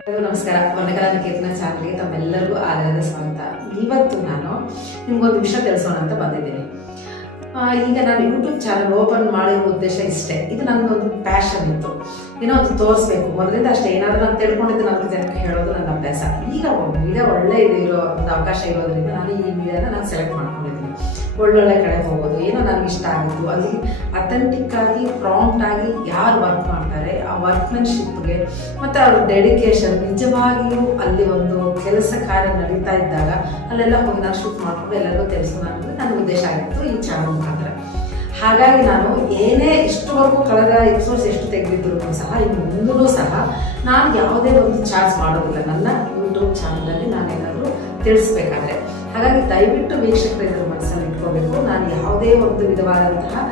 ನಮಸ್ಕಾರ. ವರ್ಣಕಲಾ ನಿಕೇತನ ಚಾನಲ್ಗೆ ತಮ್ಮೆಲ್ಲರಿಗೂ ಆಧಾರದ ಸ್ವಾಗತ. ಇವತ್ತು ನಾನು ನಿಮ್ಗೊಂದು ವಿಷಯ ತಿಳಿಸೋಣ ಅಂತ ಬಂದಿದ್ದೀನಿ. ಈಗ ನಾನು ಯೂಟ್ಯೂಬ್ ಚಾನಲ್ ಓಪನ್ ಮಾಡಿರೋ ಉದ್ದೇಶ ಇಷ್ಟೇ. ಇದು ನನ್ನದೊಂದು ಪ್ಯಾಷನ್ ಇತ್ತು, ಏನೋ ಒಂದು ತೋರಿಸ್ಬೇಕು ಮೊದಲಿಂದ ಅಷ್ಟೇ. ಏನಾದರೂ ನಾನು ತಿಳ್ಕೊಂಡಿದ್ದು ನಾಲ್ಕು ಜನಕ್ಕೆ ಹೇಳೋದು ನನ್ನ ಅಭ್ಯಾಸ. ಈಗ ವಿಡಿಯೋ ಒಳ್ಳೆ ಇರೋ ಒಂದು ಅವಕಾಶ ಇರೋದ್ರಿಂದ ನಾನು ಈ ವಿಡಿಯೋನ ನಾನು ಸೆಲೆಕ್ಟ್ ಮಾಡ್ಕೊಂಡಿದ್ದೀನಿ. ಒಳ್ಳೊಳ್ಳೆ ಕಡೆ ಹೋಗೋದು ಏನೋ ನನಗೆ ಇಷ್ಟ ಆಗಿತ್ತು. ಅಲ್ಲಿ ಅಥೆಂಟಿಕ್ ಆಗಿ ಪ್ರಾಂಪ್ಟ್ ಆಗಿ ಯಾರು ವರ್ಕ್ ಮಾಡ್ತಾರೆ ಆ ವರ್ಕ್ಮೆನ್ಶಿಪ್ಗೆ ಮತ್ತು ಅವ್ರ ಡೆಡಿಕೇಶನ್, ನಿಜವಾಗಿಯೂ ಅಲ್ಲಿ ಒಂದು ಕೆಲಸ ಕಾರ್ಯ ನಡೀತಾ ಇದ್ದಾಗ ಅಲ್ಲೆಲ್ಲ ಹೋಗಿ ನಾನು ಶೂಟ್ ಮಾಡಿಕೊಂಡು ಎಲ್ಲರಿಗೂ ತಿಳಿಸೋಣ ಅನ್ನೋದು ನನ್ನ ಉದ್ದೇಶ ಆಗಿತ್ತು ಈ ಚಾನಲ್ ಮುಖಾಂತರ. ಹಾಗಾಗಿ ನಾನು ಏನೇ ಇಷ್ಟುವರೆಗೂ ಕಳೆದ ಎಪಿಸೋಡ್ಸ್ ಎಷ್ಟು ತೆಗೆದಿದ್ರು ಸಹ ಇನ್ನು ಮುಂದೂ ಸಹ ನಾನು ಯಾವುದೇ ಒಂದು ಚಾರ್ಜ್ ಮಾಡೋದಿಲ್ಲ ನನ್ನ ಯೂಟ್ಯೂಬ್ ಚಾನಲಲ್ಲಿ ನಾನೇನಾದರೂ ತಿಳಿಸ್ಬೇಕಾದ್ರೆ. ಹಾಗಾಗಿ ದಯವಿಟ್ಟು ವೀಕ್ಷಕರು ಇದರ ಮನಸ್ಸಲ್ಲಿ ಇಟ್ಕೋಬೇಕು. ನಾನು ಯಾವುದೇ ಒಂದು ವಿಧವಾದಂತಹ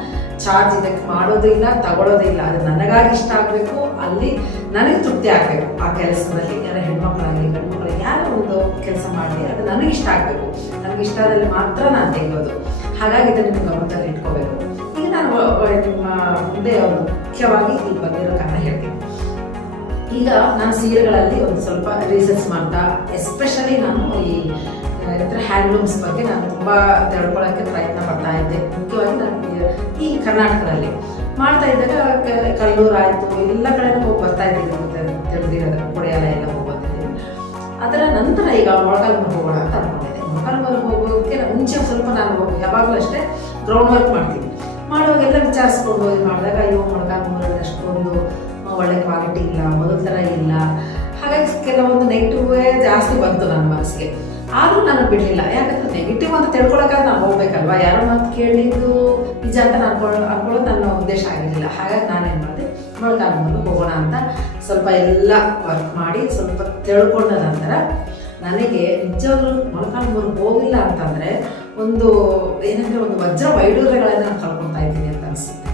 ಚಾರ್ಜ್ ಇದಕ್ಕೆ ಮಾಡೋದು ಇಲ್ಲ, ತಗೊಳ್ಳೋದೇ ಇಲ್ಲ. ಅದು ನನಗಾಗಿ ಇಷ್ಟ ಆಗಬೇಕು, ಅಲ್ಲಿ ನನಗೆ ತೃಪ್ತಿ ಆಗಬೇಕು. ಆ ಕೆಲಸದಲ್ಲಿ ಯಾರ ಹೆಣ್ಮಕ್ಳಾಗಲಿ ಗಂಡ್ಮಕ್ಳಾಗಲಿ ಯಾರೋ ಒಂದು ಕೆಲಸ ಮಾಡಲಿ, ಅದು ನನಗೆ ಇಷ್ಟ ಆಗಬೇಕು. ನನಗೆ ಇಷ್ಟ ಆದಲ್ಲಿ ಮಾತ್ರ ನಾನು ತೆಗೆಯೋದು. ಹಾಗಾಗಿ ಇದನ್ನು ನೀವು ಗಮನದಲ್ಲಿ ಇಟ್ಕೋಬೇಕು. ಈಗ ನಾನು ನಿಮ್ಮ ಮುಂದೆ ಒಂದು ಮುಖ್ಯವಾಗಿ ಇಲ್ಲಿ ಬಂದಿರೋ ಕಾರಣ ಹೇಳ್ತೀನಿ. ಈಗ ನಾನು ಸೀರೆಗಳಲ್ಲಿ ಒಂದು ಸ್ವಲ್ಪ ರಿಸರ್ಚ್ ಮಾಡ್ತಾ, ಎಸ್ಪೆಷಲಿ ನಾನು ಈ ಹ್ಯಾಂಡ್ಲೂಮ್ಸ್ ಬಗ್ಗೆ ನಾನು ತುಂಬ ತಿಳ್ಕೊಳ್ಳೋಕ್ಕೆ ಪ್ರಯತ್ನ ಪಡ್ತಾ ಇದ್ದೆ. ಮುಖ್ಯವಾಗಿ ನಾನು ಈ ಕರ್ನಾಟಕದಲ್ಲಿ ಮಾಡ್ತಾ ಇದ್ದಾಗ ಕಲ್ಲೂರು ಆಯಿತು, ಎಲ್ಲ ಕಡೆನೂ ಹೋಗಿ ಬರ್ತಾ ಇದ್ದೀನಿ ಅಂತ ತಿಳಿದಿರೋದು, ಕೊಡೆಯಾಲ ಎಲ್ಲ ಹೋಗ್ಬರ್ತಿದ್ದೀನಿ. ಅದರ ನಂತರ ಈಗ ಮೊಳಕಾಲ್ಮೂರು ಹೋಗೋಣ ಅಂತ ಅಂದ್ಕೊಂಡಿದ್ದೆ. ಮೊಳಕಾಲ್ಮೂರು ಹೋಗೋಕ್ಕೆ ಮುಂಚೆ ಸ್ವಲ್ಪ ನಾನು ಯಾವಾಗಲೂ ಅಷ್ಟೇ ಗ್ರೌಂಡ್ ವರ್ಕ್ ಮಾಡ್ತೀನಿ. ಮಾಡುವಾಗೆಲ್ಲ ವಿಚಾರಿಸ್ಕೊಂಡು ಇದು ಮಾಡಿದಾಗ ಅಯ್ಯೋ ಮೊಳಕಾಲ್ಮೂರಲ್ಲಿ ಅಷ್ಟೊಂದು ಒಳ್ಳೆ ಕ್ವಾಲಿಟಿ ಇಲ್ಲ, ಮೊದಲ ಥರ ಇಲ್ಲ. ಹಾಗಾಗಿ ಕೆಲವೊಂದು ನೆಗೆಟಿವೇ ಜಾಸ್ತಿ ಬಂತು ನನ್ನ ಮನಸ್ಸಿಗೆ. ಆದರೂ ನನಗೆ ಬಿಡಲಿಲ್ಲ. ಯಾಕಂದರೆ ನೆಗೆಟಿವ್ ಅಂತ ತಿಳ್ಕೊಳಕ್ಕಾದ್ರೆ ನಾನು ಹೋಗ್ಬೇಕಲ್ವ. ಯಾರೋ ಮಾತು ಕೇಳಿದ್ದು ನಿಜ ಅಂತ ಅನ್ಕೊಳ್ಳೋದು ನನ್ನ ಉದ್ದೇಶ ಆಗಿರಲಿಲ್ಲ. ಹಾಗಾಗಿ ನಾನೇನು ಮಾಡಿದೆ, ಮೊಳಕಾಲ್ಮೂರು ಹೋಗೋಣ ಅಂತ ಸ್ವಲ್ಪ ಎಲ್ಲ ವರ್ಕ್ ಮಾಡಿ ಸ್ವಲ್ಪ ತಿಳ್ಕೊಂಡ ನಂತರ ನನಗೆ ನಿಜವಾಗ್ಲೂ ಮೊಳಕಾಲ್ಮೂರು ಹೋಗಿಲ್ಲ ಅಂತಂದರೆ ಒಂದು ಏನಂದರೆ ಒಂದು ವಜ್ರ ವೈಡೂರ್ಯಗಳನ್ನು ನಾನು ಕಳ್ಕೊತಾ ಇದ್ದೀನಿ ಅಂತ ಅನಿಸುತ್ತೆ.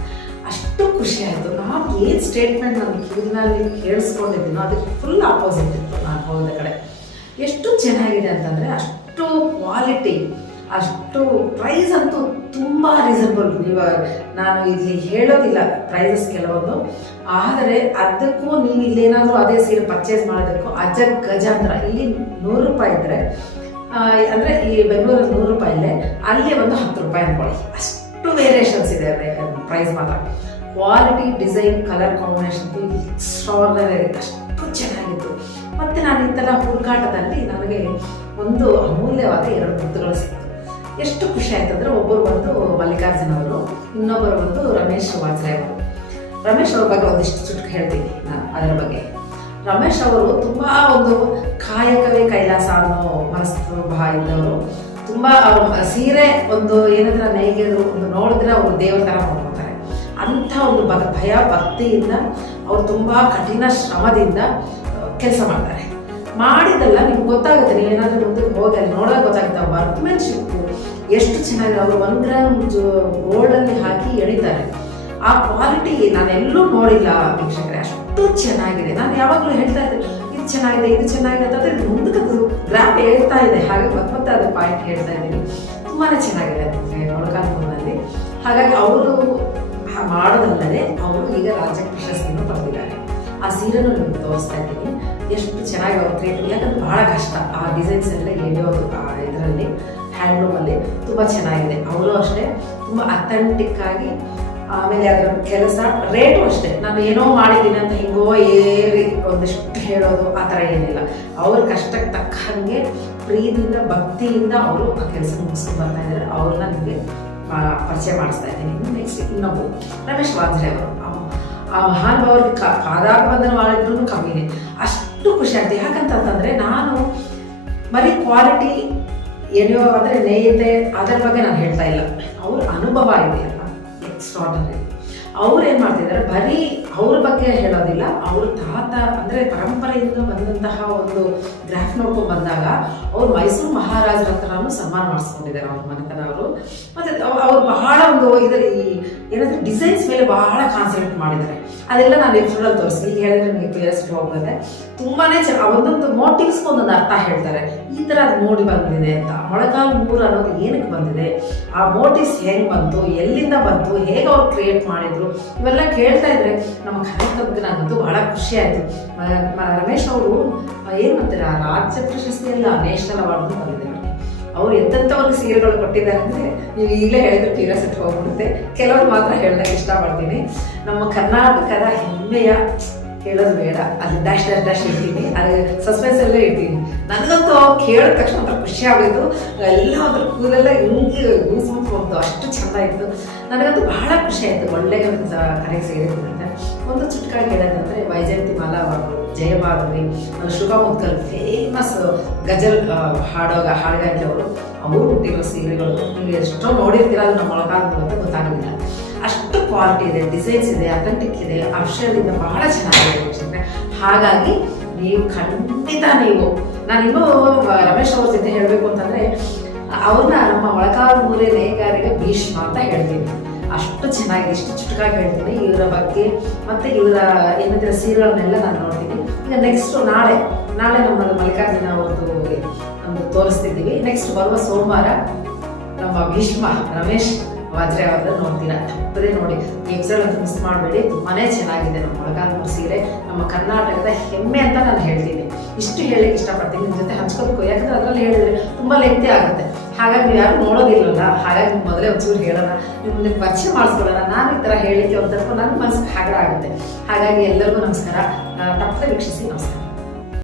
ಅಷ್ಟು ಖುಷಿ ಆಯಿತು. ನಾನು ಏನು ಸ್ಟೇಟ್ಮೆಂಟ್ ನಾನು ಕಿವಿನಲ್ಲಿ ಕೇಳಿಸ್ಕೊಂಡಿದ್ದೀನೋ ಅದಕ್ಕೆ ಫುಲ್ ಆಪೋಸಿಟ್ ಇತ್ತು ನಾನು ಹೋದ ಕಡೆ. ಎಷ್ಟು ಚೆನ್ನಾಗಿದೆ ಅಂತಂದರೆ ಅಷ್ಟು ಕ್ವಾಲಿಟಿ, ಅಷ್ಟು ಪ್ರೈಸ್ ಅಂತೂ ತುಂಬ ರೀಸನಬಲ್. ನಾನು ಇಲ್ಲಿ ಹೇಳೋದಿಲ್ಲ ಪ್ರೈಸಸ್ ಕೆಲವೊಂದು, ಆದರೆ ಅದಕ್ಕೂ ನೀವು ಇಲ್ಲೇನಾದರೂ ಅದೇ ಸೀರೆ ಪರ್ಚೇಸ್ ಮಾಡೋದಕ್ಕೂ ಗಜಾಂತರ. ಇಲ್ಲಿ 100 ರೂಪಾಯಿ ಇದ್ದರೆ ಅಂದರೆ ಈ ಬೆಂಗಳೂರಲ್ಲಿ 100 ರೂಪಾಯಿ ಇಲ್ಲೇ, ಅಲ್ಲೇ ಒಂದು 10 ರೂಪಾಯಿ ಅಂದ್ಕೊಳ್ಳಿ. ಅಷ್ಟು ವೇರಿಯೇಷನ್ಸ್ ಇದೆ ಪ್ರೈಸ್ ಮಾತ್ರ. Quality, design, colour combination extraordinary, ಅಷ್ಟು ಚೆನ್ನಾಗಿತ್ತು. ಮತ್ತು ನಾನು ಇಂಥೆಲ್ಲ ಹುಡುಕಾಟದಲ್ಲಿ ನನಗೆ ಒಂದು ಅಮೂಲ್ಯವಾದ 2 ಮುತ್ತುಗಳು ಸಿಕ್ತು. ಎಷ್ಟು ಖುಷಿ ಆಯ್ತು ಅಂದರೆ, ಒಬ್ಬರು ಬಂದು ಮಲ್ಲಿಕಾರ್ಜುನ್ ಅವರು, ಇನ್ನೊಬ್ಬರು ಬಂದು ರಮೇಶ್ ವಾಜ್ರೆ ಅವರು. ರಮೇಶ್ ಅವ್ರ ಬಗ್ಗೆ ಒಂದಿಷ್ಟು ಚುಟುಕು ಹೇಳ್ತೀನಿ ನಾನು ಅದರ ಬಗ್ಗೆ. ರಮೇಶ್ ಅವರು ತುಂಬ ಒಂದು ಕಾಯಕವೇ ಕೈಲಾಸ ಅನ್ನೋ ಮನಸ್ಸು ಇದ್ದವರು. ತುಂಬ ಅವ್ರ ಸೀರೆ ಒಂದು ಏನಾದ್ರೆ ನೇಯ್ಗೆದ್ರು ಒಂದು ನೋಡಿದ್ರೆ ಅವರು ದೇವರ ಥರ ನೋಡ್ಕೊತಾರೆ. ಅಂಥ ಒಂದು ಭಯ ಭಕ್ತಿಯಿಂದ ಅವರು ತುಂಬ ಕಠಿಣ ಶ್ರಮದಿಂದ ಕೆಲಸ ಮಾಡ್ತಾರೆ. ಮಾಡಿದಲ್ಲ ನಿಮ್ಗೆ ಗೊತ್ತಾಗುತ್ತೆ, ನೀವೇನಾದರೂ ಮುಂದೆ ಹೋಗಿ ಅಲ್ಲಿ ನೋಡೋಕೆ ಗೊತ್ತಾಗುತ್ತೆ. ವರ್ಕ್ಮೆನ್ಶಿಪ್ಪು ಎಷ್ಟು ಚೆನ್ನಾಗಿದೆ. ಅವರು 1 ಗ್ರಾಮ್ ಗೋಲ್ಡಲ್ಲಿ ಹಾಕಿ ಎಳಿತಾರೆ. ಆ ಕ್ವಾಲಿಟಿ ನಾನೆಲ್ಲೂ ನೋಡಿಲ್ಲ ವೀಕ್ಷಕರೇ, ಅಷ್ಟು ಚೆನ್ನಾಗಿದೆ. ನಾನು ಯಾವಾಗಲೂ ಹೇಳ್ತಾ ಇದ್ದೆ ಇದು ಚೆನ್ನಾಗಿದೆ, ಇದು ಚೆನ್ನಾಗಿದೆ ಅಂತಂದರೆ ಮುಂದಕ್ಕೆ ಗ್ರಾಫ್ ಹೇಳ್ತಾ ಇದೆ. ಹಾಗೆ ಮತ್ತೆ ಅದು ಪಾಯಿಂಟ್ ಹೇಳ್ತಾ ಇದ್ದೀನಿ. ತುಂಬಾ ಚೆನ್ನಾಗಿದೆ ಮೊಳಕಾಲ್ಮೂರಿನಲ್ಲಿ. ಹಾಗಾಗಿ ಅವರು ಮಾಡೋದಲ್ಲದೆ ಅವರು ಈಗ ರಾಜ್ಯ ಪ್ರಶಸ್ತಿಯನ್ನು ಪಡೆದಿದ್ದಾರೆ. ಆ ಸೀರೆನೂ ನಿಮ್ಗೆ ತೋರಿಸ್ತಾ ಇದ್ದೀನಿ. ಎಷ್ಟು ಚೆನ್ನಾಗಿ ಅವ್ರು ಕ್ರಿಯೇಟ್, ಯಾಕಂದ್ರೆ ಭಾಳ ಕಷ್ಟ ಆ ಡಿಸೈನ್ಸ್ ಎಲ್ಲ ಎಳೆಯೋದು. ಆ ಇದರಲ್ಲಿ ಹ್ಯಾಂಡ್ಲೂಮಲ್ಲಿ ತುಂಬ ಚೆನ್ನಾಗಿದೆ. ಅವರು ಅಷ್ಟೇ ತುಂಬ ಅಥೆಂಟಿಕ್ ಆಗಿ. ಆಮೇಲೆ ಅದರ ಕೆಲಸ ರೇಟು ಅಷ್ಟೇ, ನಾನು ಏನೋ ಮಾಡಿದ್ದೀನಿ ಅಂತ ಹಿಂಗೋ ಏರಿ ಒಂದಿಷ್ಟು ಹೇಳೋದು ಆ ಥರ ಏನಿಲ್ಲ. ಅವ್ರ ಕಷ್ಟಕ್ಕೆ ತಕ್ಕ ಹಾಗೆ ಪ್ರೀತಿಯಿಂದ ಭಕ್ತಿಯಿಂದ ಅವರು ಆ ಕೆಲಸ ಮುಗಿಸ್ಕೊಂಡು ಬರ್ತಾ ಇದ್ದಾರೆ. ಅವ್ರನ್ನ ನಿಮಗೆ ಪರಿಚಯ ಮಾಡಿಸ್ತಾ ಇದ್ದೀನಿ. ನೆಕ್ಸ್ಟ್ ಇನ್ನೊಬ್ಬರು ರಮೇಶ್ ವಾಜ್ರೆ ಅವರು. ಆ ಮಹಾನುಭಾವರಿಗೆ ಪಾದಾಭಿವಂದನೆ ಮಾಡಿದ್ರೂ ಕಮ್ಮಿನೇ. ಅಷ್ಟು ಖುಷಿ ಆಗ್ತದೆ. ಯಾಕಂತಂದರೆ ನಾನು ಬರೀ ಕ್ವಾಲಿಟಿ ಎಳೆಯೋ ಅಂದರೆ ನೇಯತೆ ಅದರ ಬಗ್ಗೆ ನಾನು ಹೇಳ್ತಾ ಇಲ್ಲ. ಅವ್ರ ಅನುಭವ ಇದೆಯಲ್ಲ ಎಕ್ಸ್ಟ್ರಾರ್ಡಿನರಿ. ಅವ್ರು ಏನು ಮಾಡ್ತಿದ್ದಾರೆ, ಬರೀ ಅವ್ರ ಬಗ್ಗೆ ಹೇಳೋದಿಲ್ಲ. ಅವ್ರ ತಾತ ಅಂದರೆ ಪರಂಪರೆಯಿಂದ ಬಂದಂತಹ ಒಂದು ಗ್ರಾಫ್ ನೋಡ್ಕೊಂಡು ಬಂದಾಗ ಅವ್ರು ಮೈಸೂರು ಮಹಾರಾಜರ ಹತ್ರನೂ ಸನ್ಮಾನ ಮಾಡಿಸ್ಕೊಂಡಿದ್ದಾರೆ ಅವ್ರ ಮನೆತನ ಅವರು. ಮತ್ತು ಅವ್ರು ಬಹಳ ಒಂದು ಇದರ ಈ ಏನಂದರೆ ಡಿಸೈನ್ಸ್ ಮೇಲೆ ಬಹಳ ಕಾನ್ಸಂಟ್ರೇಟ್ ಮಾಡಿದ್ದಾರೆ. ಅದೆಲ್ಲ ನಾನು ಎಪಿಸೋಡಲ್ಲಿ ತೋರಿಸಿ ಈಗ ಹೇಳಿದ್ರೆ ನಿಮಗೆ ಕ್ಲಿಯರಿಸಿಟಿ ಹೋಗುತ್ತೆ. ತುಂಬಾನೇ ಚೆನ್ನಾಗಿ ಒಂದೊಂದು ಮೋಟಿವ್ಸ್ ಒಂದೊಂದು ಅರ್ಥ ಹೇಳ್ತಾರೆ. ಈ ಥರ ಅದು ಮೂಡಿ ಬಂದಿದೆ ಅಂತ, ಮೊಳಕಾಲು ಮೂರು ಅನ್ನೋದು ಏನಕ್ಕೆ ಬಂದಿದೆ, ಆ ಮೋಟಿವ್ಸ್ ಹೆಂಗೆ ಬಂತು, ಎಲ್ಲಿಂದ ಬಂತು, ಹೇಗೆ ಅವ್ರು ಕ್ರಿಯೇಟ್ ಮಾಡಿದ್ರು, ಇವೆಲ್ಲ ಕೇಳ್ತಾ ಇದ್ರೆ ನಮ್ಮ ಕನ್ನಡದ ಬಗ್ಗೆ ನನಗಂತೂ ಬಹಳ ಖುಷಿ ಆಯಿತು. ರಮೇಶ್ ಅವರು ಏನು ಮಾಡ್ತಾರೆ, ರಾಜ್ಯ ಪ್ರಶಸ್ತಿ ಎಲ್ಲ ನ್ಯಾಷನಲ್ ಅವಾರ್ಡ್ ಬಂದಿದೆ ನನಗೆ. ಅವ್ರು ಎಂತೆಂಥವ್ರಿಗೆ ಸೀರೆಗಳು ಕೊಟ್ಟಿದ್ದಾರೆ ಅಂದರೆ ನೀವು ಈಗಲೇ ಹೇಳಿದ್ರೆ ಕ್ಯೂರಿಯಾಸಿಟಿ ಹೋಗ್ಬಿಡುತ್ತೆ. ಕೆಲವರು ಮಾತ್ರ ಹೇಳೋದಕ್ಕೆ ಇಷ್ಟಪಡ್ತೀನಿ. ನಮ್ಮ ಕರ್ನಾಟಕದ ಹೆಮ್ಮೆಯ ಹೇಳೋದು ಬೇಡ, ಅದು ಡ್ಯಾಶ್ ಡ್ಯಾಶ್ ಡ್ಯಾಶ್ ಇರ್ತೀನಿ, ಅದು ಸಸ್ಪೆನ್ಸಲ್ಲೇ ಇರ್ತೀನಿ. ನನಗಂತೂ ಕೇಳಿದ ತಕ್ಷಣ ಒಂಥರ ಖುಷಿ ಆಗೋದು, ಎಲ್ಲ ಒಂಥರ ಕೂದಲೆಲ್ಲ ಹಿಂಗೆ ಗೂಸ್ಬಂತು ಬಂತು, ಅಷ್ಟು ಚೆಂದ ಇತ್ತು. ನನಗಂತೂ ಬಹಳ ಖುಷಿ ಆಯಿತು, ಒಳ್ಳೆಯ ಒಂದು ಕರೆಗೆ ಸೇರಿದಂತೆ. ಒಂದು ಚುಟ್ಕಾಗಿ ಹೇಳೋದಂದರೆ ವೈಜಯಂತಿ ಮಾಲಾ ಅವರು, ಜಯಮಾಧುರಿ, ಶುಭ ಮುದ್ಗಲ್, ಫೇಮಸ್ ಗಜಲ್ ಹಾಡುಗಾರಿಕೆ ಅವರು ಹುಟ್ಟಿರೋ ಸೀರೆಗಳು ನೀವು ಎಷ್ಟೋ ನೋಡಿರ್ತೀರ, ಅದು ನಮ್ಮ ಒಳಗಾಗ ಅಂತ ಗೊತ್ತಾಗೋದಿಲ್ಲ. ಅಷ್ಟು ಕ್ವಾಲಿಟಿ ಇದೆ, ಡಿಸೈನ್ಸ್ ಇದೆ, ಅಥೆಂಟಿಕ್ ಇದೆ, ಅಕ್ಷರದಿಂದ ಬಹಳ ಚೆನ್ನಾಗಿದೆ. ಹಾಗಾಗಿ ನೀವು ಖಂಡಿತ ನಾನಿನ್ನೂ ರಮೇಶ್ ಅವ್ರ ಜೊತೆ ಹೇಳಬೇಕು ಅಂತಂದರೆ, ಅವ್ರನ್ನ ನಮ್ಮ ಮೊಳಕಾಲು ಮೂರೇ ನೇಕಾರಿಗೆ ಭೀಷ್ಮ ಅಂತ ಹೇಳ್ತೀನಿ. ಅಷ್ಟು ಚೆನ್ನಾಗಿದೆ, ಇಷ್ಟು ಚುಟುಕಾಗಿ ಹೇಳ್ತೀನಿ ಇವರ ಬಗ್ಗೆ. ಮತ್ತು ಇವರ ಏನಂದ್ರೆ ಸೀರೆಗಳನ್ನೆಲ್ಲ ನಾನು ನೋಡ್ತೀನಿ. ಈಗ ನೆಕ್ಸ್ಟ್ ನಾಳೆ ನಮ್ಮದು ಮಲ್ಲಿಕಾರ್ಜುನ ಅವ್ರದ್ದು ನಮ್ಮದು ತೋರಿಸ್ತಿದ್ದೀವಿ. ನೆಕ್ಸ್ಟ್ ಬರುವ ಸೋಮವಾರ ನಮ್ಮ ಭೀಷ್ಮ ರಮೇಶ್ ವಾಜ್ರೆ ಅವ್ರನ್ನ ನೋಡ್ತೀರಾ, ತಪ್ಪದೇ ನೋಡಿ. ಈ ಎಪಿಸೋಡ್ ಅಂತ ಮಿಸ್ ಮಾಡಬೇಡಿ, ತುಂಬಾ ಚೆನ್ನಾಗಿದೆ ನಮ್ಮ ಮೊಳಕಾಲು ಮೂರು ಸೀರೆ, ನಮ್ಮ ಕರ್ನಾಟಕದ ಹೆಮ್ಮೆ ಅಂತ ನಾನು ಹೇಳ್ತೀನಿ. ಇಷ್ಟು ಹೇಳಕ್ಕೆ ಇಷ್ಟಪಡ್ತೀನಿ, ನಿಮ್ಮ ಜೊತೆ ಹಂಚ್ಕೋಬೇಕು. ಯಾಕಂದರೆ ಅದರಲ್ಲಿ ಹೇಳಿದ್ರೆ ತುಂಬ ಲೆಂತಿ ಆಗುತ್ತೆ. ಹಾಗಾಗಿ ನೀವು ಯಾರು ನೋಡೋದಿಲ್ಲಲ್ಲ, ಹಾಗಾಗಿ ಮೊದಲೇ ಒಂಚೂರು ಹೇಳೋಣ, ನಿಮ್ಮ ಮುಂದೆ ಪರಿಚಯ ಮಾಡಿಸ್ಕೊಳ್ಳೋಣ. ನಾನು ಈ ಥರ ಹೇಳಿಕ್ಕೆ ಒಂದು ಸ್ವಲ್ಪ ನನ್ನ ಮನಸ್ಸಿಗೆ ಹಾಗರ ಆಗುತ್ತೆ. ಹಾಗಾಗಿ ಎಲ್ಲರಿಗೂ ನಮಸ್ಕಾರ, ತಪ್ಪದೆ ವೀಕ್ಷಿಸಿ. ನಮಸ್ಕಾರ.